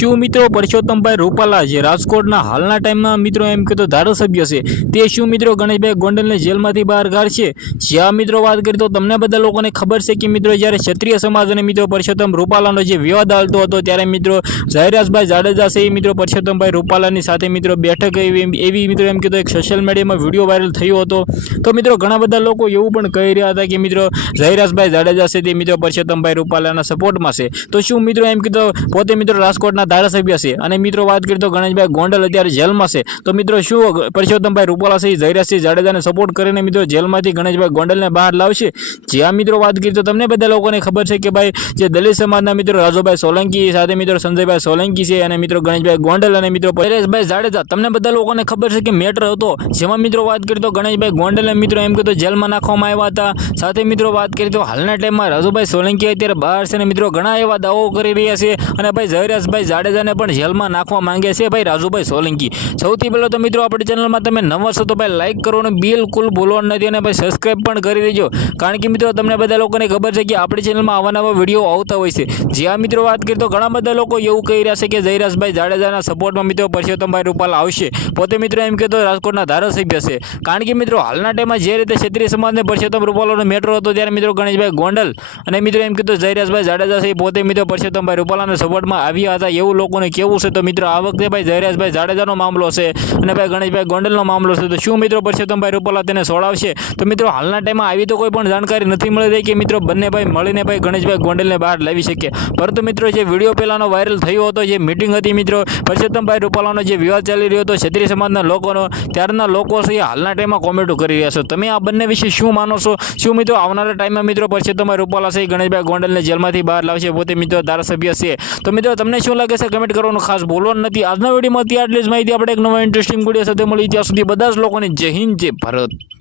શું મિત્રો પરસોત્તમભાઈ રૂપાલા જે રાજકોટના હાલના ટાઈમમાં મિત્રો એમ કે તો ધારાસભ્ય છે તે શું મિત્રો ગણેશભાઈ ગોંડલને જેલમાંથી બહાર કાઢશે? જ્યાં મિત્રો વાત કરીએ તો તમને બધા લોકોને ખબર છે કે મિત્રો જ્યારે ક્ષત્રિય સમાજ અને મિત્રો પરસોત્તમ રૂપાલાનો જે વિવાદ ચાલતો હતો ત્યારે મિત્રો જયરાજભાઈ જાડેજા છે એ મિત્રો પરસોત્તમભાઈ રૂપાલાની સાથે મિત્રો બેઠક એવી મિત્રો એમ કીધું એક સોશિયલ મીડિયામાં વિડીયો વાયરલ થયો હતો। તો મિત્રો ઘણા બધા લોકો એવું પણ કહી રહ્યા હતા કે મિત્રો જયરાજભાઈ જાડેજા છે તે મિત્રો પરસોત્તમભાઈ રૂપાલાના સપોર્ટમાં છે। તો શું મિત્રો એમ કીધું પોતે મિત્રો રાજકોટના ધારાસભ્ય છે અને મિત્રો વાત કરીએ તો ગણેશભાઈ ગોંડલ અત્યારે જેલમાં છે। તો મિત્રો શું પરસોત્તમભાઈ રૂપાલા છે જયરાજસિંહ જાડેજાને સપોર્ટ કરીને મિત્રો જેલમાંથી ગણેશભાઈ ગોંડલને બહાર લાવશે? જ્યાં મિત્રો વાત કરીએ તો તમને બધા લોકોને ખબર છે કે ભાઈ જે દલિત સમાજના મિત્રો રાજુભાઈ સોલંકી સાથે મિત્રો સંજયભાઈ સોલંકી છે અને મિત્રો ગણેશભાઈ ગોંડલ અને મિત્રો પરેશભાઈ જાડેજા તમને બધા લોકોને ખબર છે કે મેટર હતો જેમાં મિત્રો વાત કરીએ તો ગણેશભાઈ ગોંડલને મિત્રો એમ કે તો જેલમાં નાખવામાં આવ્યા હતા। સાથે મિત્રો વાત કરીએ તો હાલના ટાઈમમાં રાજુભાઈ સોલંકી અત્યારે બહાર છે અને મિત્રો ઘણા એવા દાવો કરી રહ્યા છે અને ભાઈ જયરાજભાઈ જાડેજાને પણ જેલમાં નાખવા માંગે છે ભાઈ રાજુભાઈ સોલંકી। સૌથી પહેલાં તો મિત્રો આપણી ચેનલમાં તમે નવા છો તો ભાઈ લાઈક કરવાનું બિલકુલ ભૂલવાનું નથી અને ભાઈ સબસ્ક્રાઈબ પણ કરી દેજો, કારણ કે મિત્રો તમને બધા લોકોને ખબર છે કે આપણી ચેનલમાં આવા નવા વિડીયો આવતા હોય છે। જ્યાં મિત્રો વાત કરીએ તો ઘણા બધા લોકો એવું કહી રહ્યા છે કે જયરાજભાઈ જાડેજાના સપોર્ટમાં મિત્રો પરસોત્તમભાઈ રૂપાલા આવશે। પોતે મિત્રો એમ કહેતો રાજકોટના ધારાસભ્ય છે, કારણ કે મિત્રો હાલના ટાઈમમાં જે રીતે ક્ષત્રિય સમાજને પરસોત્તમ રૂપાલાનો મેટ્રો હતો ત્યારે મિત્રો ગણેશભાઈ ગોંડલ અને મિત્રો એમ કીધું જયરાજભાઈ જાડેજા છે પોતે મિત્રો પરસોત્તમભાઈ રૂપાલાના સપોર્ટમાં આવ્યા હતા એવું લોકોને કેવું છે। તો મિત્રો આ વખતે ભાઈ જયરાજભાઈ જાડેજાનો મામલો છે અને ભાઈ ગણેશભાઈ ગોંડલનો મામલો છે, તો શું મિત્રો પરસોત્તમભાઈ રૂપાલા તેને છોડાવશે? તો મિત્રો હાલના ટાઈમમાં આવી તો કોઈ પણ જાણકારી નથી મળી રહી કે મિત્રો બંને ભાઈ મળીને ભાઈ ગણેશભાઈ ગોંડલને બહાર લાવી શકે। પરંતુ મિત્રો જે વિડીયો પહેલાનો વાયરલ થયો હતો, જે મિટિંગ હતી મિત્રો પરસોત્તમભાઈ રૂપાલાનો જે વિવાદ ચાલી રહ્યો હતો ક્ષત્રિય સમાજના લોકોનો, ત્યારના લોકો છે હાલના ટાઈમમાં કોમેન્ટો કરી રહ્યા છો। તમે આ બંને વિશે શું માનો છો? શું મિત્રો આવનારા ટાઈમમાં મિત્રો પરસોત્તમભાઈ રૂપાલા છે ગણેશભાઈ ગોંડલને જેલમાંથી બહાર લાવશે? પોતે મિત્રો ધારાસભ્ય છે, તો મિત્રો તમને શું લાગે છે કમેન્ટ કરવાનું ખાસ ભૂલવાનું નથી। આજના વિડીયોમાં આટલી જ માહિતી, આપણે એક નવા ઇન્ટરેસ્ટિંગ વિડીયો સાથે મળી, ત્યાં સુધી બધા જ લોકોને જય હિન્દ જય ભારત।